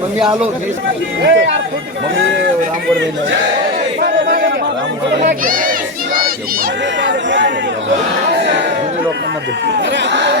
मग मी आलो मग मी रामगड लोकांना भेटतो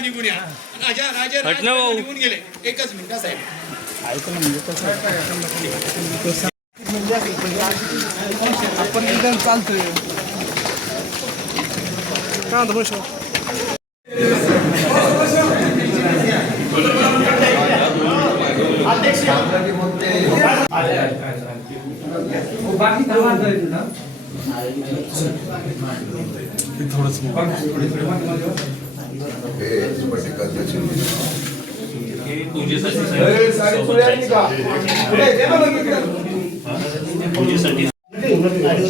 निघून या. राजा राजा निघून गेले. एकच मिनिट साहेब आपण एकदम चालतोय काय म्हणतो मग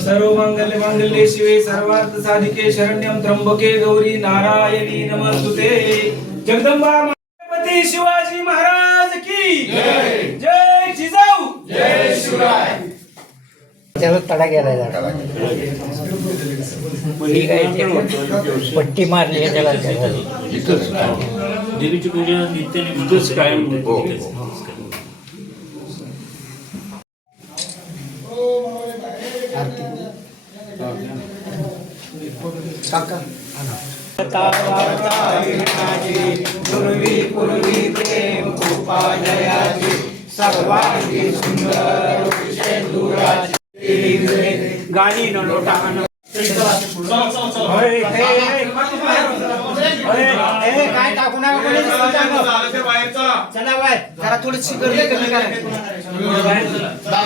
सर्व मंगल मंगल्ये शिवे सर्वार्थ साधिके शरण्यम त्र्यंबके गौरी नारायणी नमस्तुते. जगदंबा शिवाजी महाराज की जय. जिजाऊ. त्याला तडा गेला जरा. ठीक आहे ते पट्टी मारली आहे त्याला देवीची पूजा नित्य इथंच कायम होते पूर्वी पूर्वी प्रेम कृपा जयाची सर्वांगी सुंदर गाणी न लोटान काय टाकू नका चला बाय जरा थोडी शिकवली कमी करा.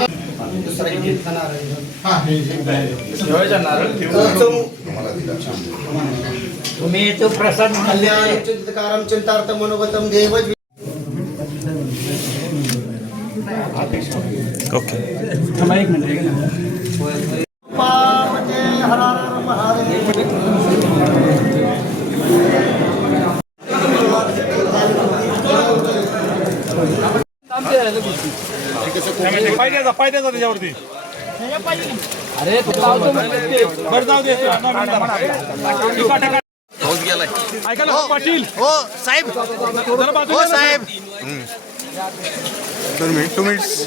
तुम्ही तो प्रसाद खाल्ले चिंतकारम चिंतार्थ मनोगतम देव पायद्याचा पायद्याचा त्याच्यावरती. अरे बरं जाऊ दे ऐका ना पाटील. हो साहेब. जरा बाजूला हो. साहेब. दोन minute two minutes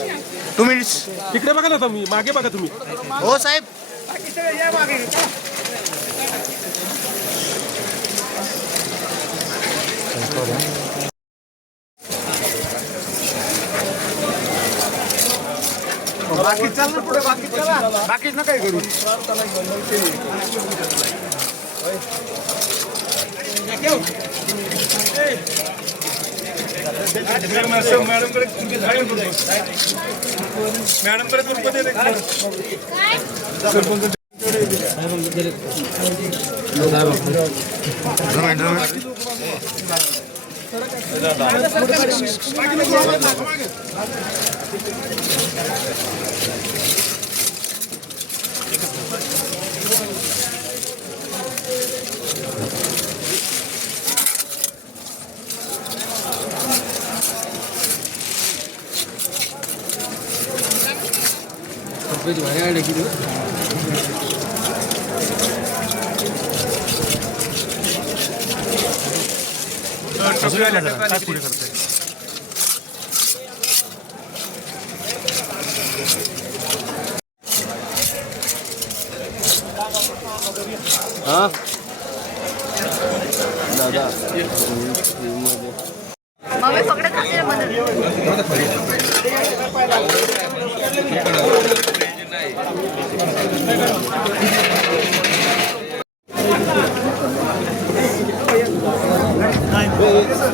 two minutes तिकडे बघा ना तुम्ही मागे बघा तुम्ही. हो साहेब. बाकी चाल ना पुढे बाकी चला बाकीच ना काय करू मॅडमकडे दोन मिनिट दोन मिनिट काय पुढे करते मम्मी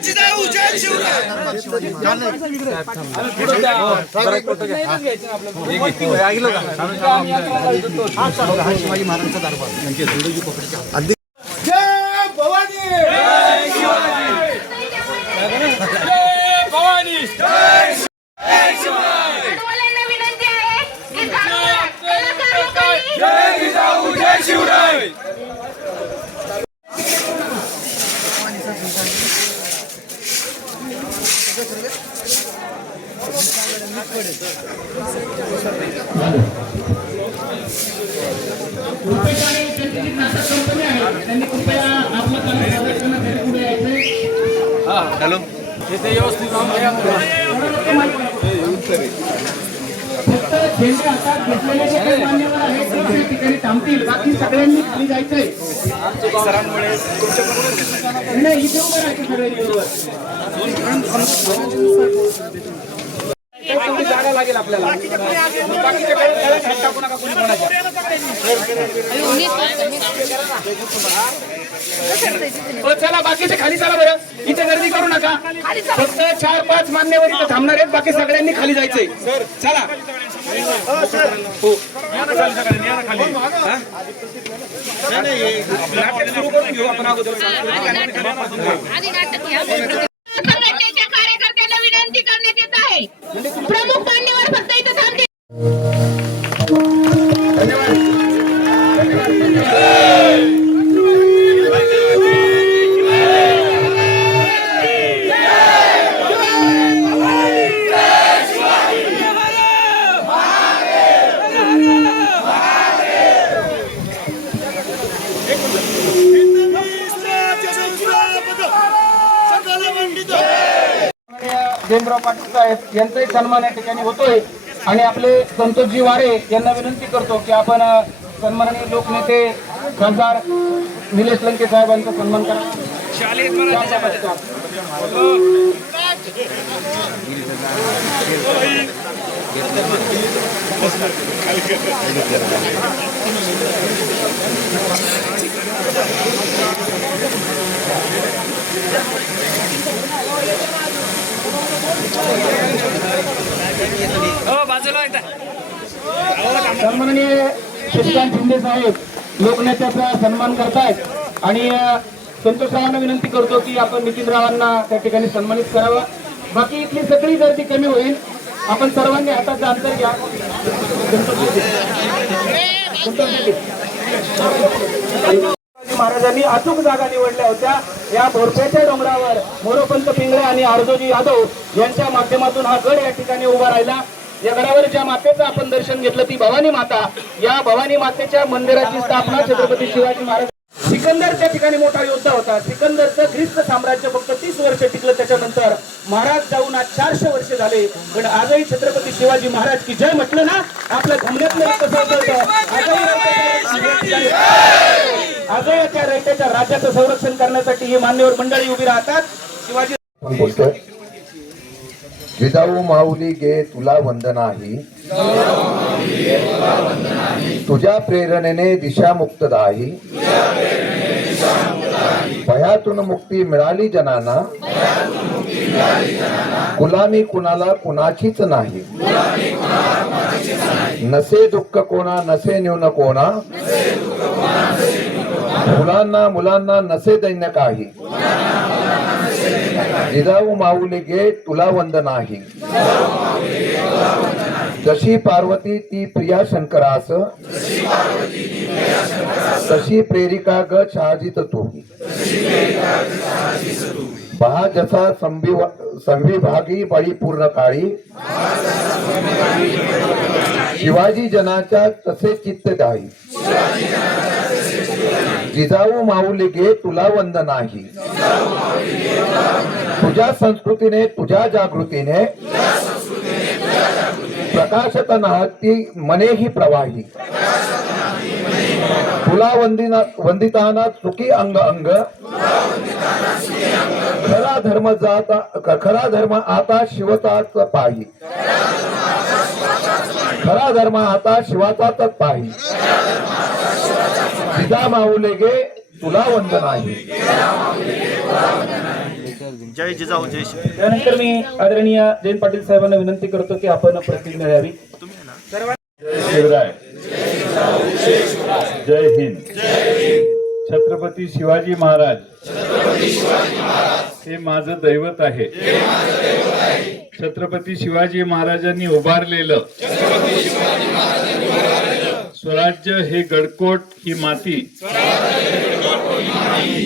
जय जय सर्वांना विनंती आहे की कलाकार लोकांनी व्यवस्थित घ्या. झेंडे हातात घेतलेले जे काही मान्यवर आहेत ते त्या ठिकाणी थांबतील. बाकी सगळ्यांनी खाली जायचंय. नाही इथे उभं राहायचं सगळ्यांनी बरोबर जागा लागेल आपल्याला. बाकीच्या गळ्यात गळ्यात हात टाकू नका कोणी कोणाच्या. हो, चला बाकीचे खाली चला बरं. इथे गर्दी करू नका. फक्त चार पाच मान्यवर इथे थांबणार आहेत. बाकी सगळ्यांनी खाली जायचंय. चला. कार्यकर्त्यांना विनंती करण्यात येत आहे. साहेब यांचाही सन्मान या ठिकाणी होतोय. आणि आपले संतोषजी वारे यांना विनंती करतो की आपण सन्माननीय लोकनेते खासदार निलेश लंके साहेबांचा सन्मान करा सन्माननीय शशिकांत शिंदे साहेब लोकनेत्याचा सन्मान करतायत. आणि संतोषरावांना विनंती करतो की आपण नितीनरावांना त्या ठिकाणी सन्मानित करावं. बाकी इथली सगळी गर्दी कमी होईल. आपण सर्वांनी हाताचं अंतर घ्या. महाराजांनी अचूक जागा निवडल्या होत्या. या भोरप्याच्या डोंगरावर मोरोपंत पिंगळे आणि आरजोजी यादव यांच्या माध्यमातून हा गड या ठिकाणी उभा राहिला. या गडावर ज्या मातेचं आपण दर्शन घेतलं ती भवानी माता या भवानी मातेच्या मंदिराची स्थापना छत्रपती शिवाजी महाराज सिकंदर त्या ठिकाणी मोठा योद्धा होता. सिकंदरचं ख्रिस्त साम्राज्य फक्त तीस वर्ष टिकलं त्याच्यानंतर महाराज जाऊन आज चारशे वर्ष झाले. पण आजही छत्रपती शिवाजी महाराज की जय म्हटलं ना आपल्या धमन्यातलं आजही त्या रयत्याच्या राज्याचं संरक्षण करण्यासाठी हे मान्यवर मंडळी उभी राहतात. शिवाजी विदाऊ माऊली गे तुला वंदनाही. तुझ्या प्रेरणेने दिशा मुक्तदाही भयातून मुक्ती मिळाली जनाना. गुलामी कुणाला कुणाचीच नाही. नसे दुःख कोणा नसे न्यून कोणा. मुलांना मुलांना नसे दैन्य काही. जिजाऊ माऊली गे तुला वंदनाही जशी पार्वती ती प्रिया शंकरास तशी प्रेरिका ग शहाजीत तू पहा जसा संविभागी बळी पूर्ण काळी शिवाजी जनाच्या तसे चित्त दाई जिजाऊ माऊली गे तुला वंद नाही तुझ्या संस्कृतीने तुझ्या जागृतीने प्रकाशत नाहती मनेही प्रवाही. तुला वंदिना वंदिताना चुकी अंग अंग. खरा धर्म जाता खरा धर्म आता शिवताच पाही. खरा धर्म आता शिवाचाच पाही पिता माऊले गे तुला वंदन आहे जय जिजाऊ जय त्यानंतर मी आदरणीय जयंत पाटील साहेबांना विनंती करतो की आपण प्रतिज्ञा द्यावी शिवराय जय हिंद छत्रपती शिवाजी महाराज हे माझं दैवत आहे छत्रपती शिवाजी महाराजांनी उभारलेलं स्वराज्य हे गडकोट ही माती.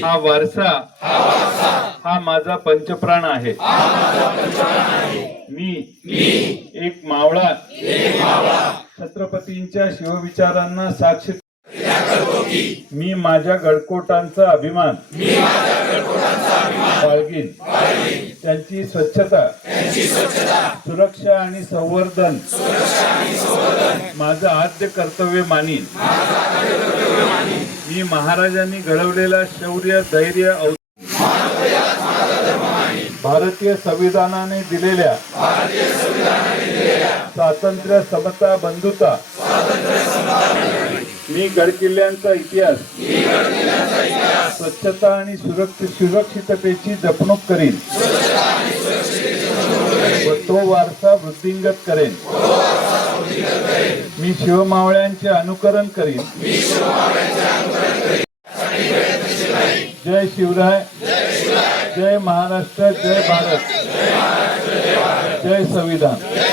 हा वारसा. हा माझा पंचप्राण आहे. मी एक मावळा. छत्रपतींच्या शिवविचारांना साक्ष मी माझ्या गडकोटांचा अभिमान. बाळगीन. त्यांची स्वच्छता. सुरक्षा आणि संवर्धन. माझं आद्य कर्तव्य मानीन. मी महाराजांनी घडवलेला शौर्य धैर्य भारतीय संविधानाने दिलेल्या स्वातंत्र्य समता बंधुता. मी गडकिल्ल्यांचा इतिहास. स्वच्छता आणि सुरक्षित सुरक्षिततेची जपणूक करीन. व तो वारसा वृद्धिंगत करेन. मी शिवमावळ्यांचे अनुकरण करीन. जय शिवराय. जय महाराष्ट्र जय भारत. जय संविधान.